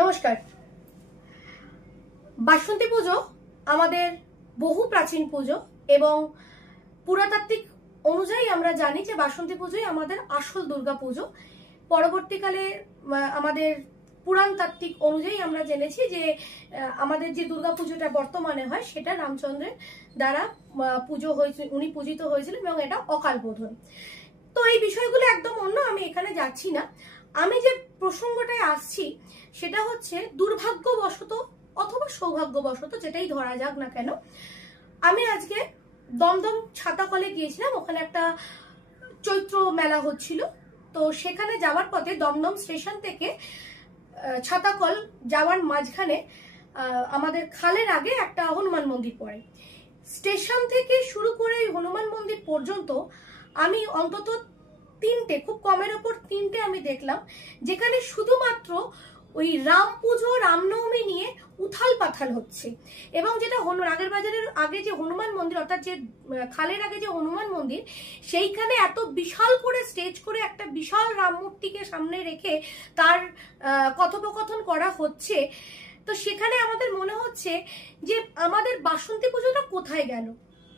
নমস্কার। বাসন্তী পুজো আমাদের বহু প্রাচীন পুজো এবং পুরাতাত্ত্বিক অনুযায়ী আমরা জানি যে বাসন্তী পুজোই আমাদের আসল দুর্গা পুজো। পরবর্তীকালে আমাদের পুরাণতাত্ত্বিক অনুযায়ী আমরা জেনেছি যে আমাদের যে দুর্গা পুজোটা বর্তমানে হয় সেটা রামচন্দ্রের দ্বারা পুজো হয়েছে, উনি পূজিত হয়েছিলেন এবং এটা অকাল বোধন। তো এই বিষয়গুলো একদম অন্য, আমি এখানে যাচ্ছি না। আমি যে প্রসঙ্গটায় আসছি সেটা হচ্ছে দুর্ভাগ্যবশত অথবা সৌভাগ্যবশত, যেটাই ধরা যাক না কেন, আমি আজকে দমদম ছাতাকলে গিয়েছিলাম। ওখানে একটা চৈত্র মেলা হচ্ছিল। তো সেখানে যাওয়ার পথে দমদম স্টেশন থেকে ছাতাকল যাওয়ার মাঝখানে আমাদের খালের আগে একটা হনুমান মন্দির পড়ে। স্টেশন থেকে শুরু করে হনুমান মন্দির পর্যন্ত আমি অন্তত তিনটে, খুব কমের ওপর তিনটে আমি দেখলাম, যেখানে শুধুমাত্র ওই রাম পুজো, রামনবমী নিয়ে উথাল পাথাল হচ্ছে। এবং যেটা নাগের বাজারের আগে যে হনুমান মন্দির, অর্থাৎ যে খালের আগে যে হনুমান মন্দির, সেইখানে এত বিশাল করে স্টেজ করে একটা বিশাল রাম মূর্তিকে সামনে রেখে তার কথোপকথন করা হচ্ছে। তো সেখানে আমাদের মনে হচ্ছে যে আমাদের বাসন্তী পুজোটা কোথায় গেল,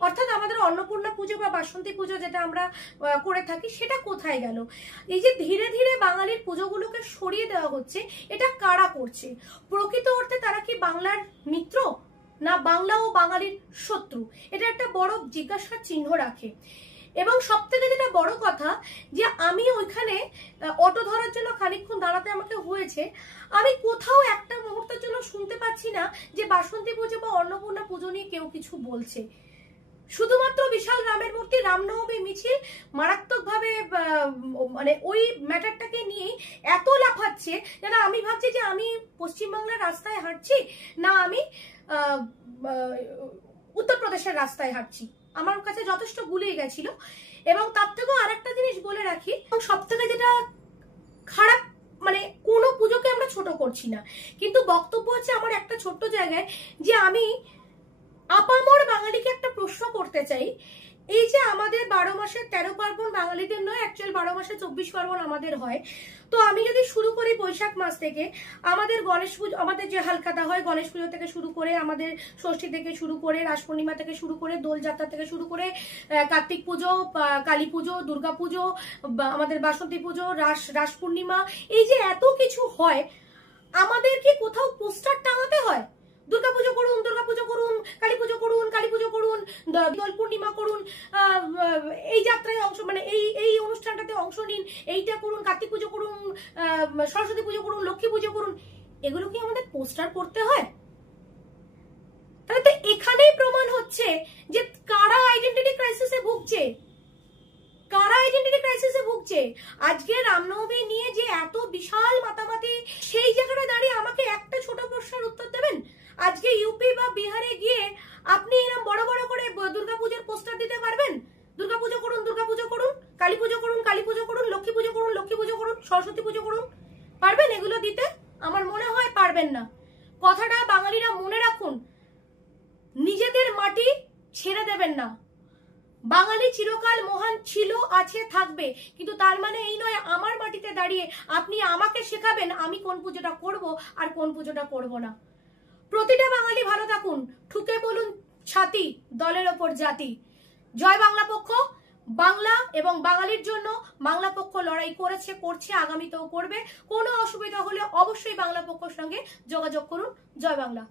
অর্থাৎ আমাদের অন্নপূর্ণা পুজো বা বাসন্তী পুজো যেটা আমরা করে থাকি সেটা কোথায় গেল। এই যে ধীরে ধীরে বাঙালির পুজোগুলোকে সরিয়ে দেওয়া হচ্ছে, এটা কারা করছে? প্রকৃত অর্থে তারা কি বাংলার মিত্র, না বাংলা ও বাঙালির শত্রু? এটা একটা বড় জিজ্ঞাসার চিহ্ন রাখে। এবং সব থেকে যেটা বড় কথা, যে আমি ওইখানে অটো ধরার জন্য খানিকক্ষণ দাঁড়াতে আমাকে হয়েছে, আমি কোথাও একটা মুহূর্তের জন্য শুনতে পাচ্ছি না যে বাসন্তী পুজো বা অন্নপূর্ণা পুজো নিয়ে কেউ কিছু বলছে। শুধুমাত্র বিশাল রামের মূর্তি, রামনবমী মিছিল মারাত্মকভাবে মানে ওই ম্যাটারটাকে নিয়ে এত লাফাচ্ছে যেন আমি ভাবছি যে আমি পশ্চিমবাংলার রাস্তায় হাঁটছি, না আমি উত্তরপ্রদেশের রাস্তায় হাঁটছি। আমার কাছে যথেষ্ট গুলিয়ে গেছিল। এবং তার থেকেও আরেকটা জিনিস বলে রাখি, সব থেকে যেটা খারাপ, মানে কোনো পুজোকে আমরা ছোট করছি না, কিন্তু বক্তব্য হচ্ছে আমার একটা ছোট্ট জায়গায়, যে আমি আপামর বাঙালিকে একটা প্রশ্ন করতে চাই। এই যে আমাদের 12 মাসে 13 পার্বণ বাঙালিদের নয়, অ্যাকচুয়াল 12 মাসে 24 পার্বণ আমাদের হয়। তো আমি যদি শুরু করি বৈশাখ মাস থেকে, আমাদের গণেশ পুজো, আমাদের যে হালখাতা হয়, গণেশ পুজো থেকে শুরু করে, আমাদের ষষ্ঠী থেকে শুরু করে, রাস পূর্ণিমা থেকে শুরু করে, দোলযাত্রা থেকে শুরু করে, কার্তিক পুজো, কালী পুজো, দুর্গা পুজো, আমাদের বাসন্তী পুজো, রাস পূর্ণিমা, এই যে এত কিছু হয়, আমাদের কি কোথাও পোস্টার টাঙাতে হয়? দুর্গাপুজো করুন, দুর্গাপুজো করুন, কালী পুজো করুন, কালী পুজো করুন, দোল পূর্ণিমা করুন, এই যাত্রায় অংশ, মানে এই অনুষ্ঠানটাতে অংশ নিন, এইটা করুন, কার্তিক পুজো করুন, সরস্বতী পুজো করুন, লক্ষ্মী পুজো করুন। এগুলো কি আমাদের পোস্টার করতে হয়? তাহলে তো এখানেই প্রমাণ হচ্ছে যে কারা আইডেন্টিটি ক্রাইসিসে ভুগছে, কারা আইডেন্টিটি ক্রাইসিসে ভুগছে। আজকে রামনবমী নিয়ে যে এত বিশাল মাতামাতি, সেই জায়গাটা দাঁড়িয়ে আমাকে একটা ছোট প্রশ্নের উত্তর দেবেন? আজকে ইউপি বা বিহারে গিয়ে আপনি এরকম বড় বড় করে দুর্গাপুজোর পোস্টার দিতে পারবেন? দুর্গাপুজো করুন, দুর্গাপুজো করুন, কালী পুজো করুন, কালী পুজো করুন, লক্ষ্মী পুজো করুন, লক্ষ্মী পুজো করুন, সরস্বতী পুজো করুন, পারবেন এগুলো দিতে? আমার মনে হয় পারবেন না। কথাটা বাঙালিরা মনে রাখুন, নিজেদের মাটি ছেড়ে দেবেন না। বাঙালি চিরকাল মহান ছিল, আছে, থাকবে, কিন্তু তার মানে এই নয় আমার মাটিতে দাঁড়িয়ে আপনি আমাকে শেখাবেন আমি কোন পুজোটা করব আর কোন পুজোটা করব না। প্রতিটা বাঙালি ভালো থাকুন, ঠুকে বলুন ছাতি, দলের ওপর জাতি। জয় বাংলা পক্ষ। বাংলা এবং বাঙালির জন্য বাংলা পক্ষ লড়াই করেছে, করছে, আগামীতেও করবে। কোনো অসুবিধা হলে অবশ্যই বাংলা পক্ষের সঙ্গে যোগাযোগ করুন। জয় বাংলা।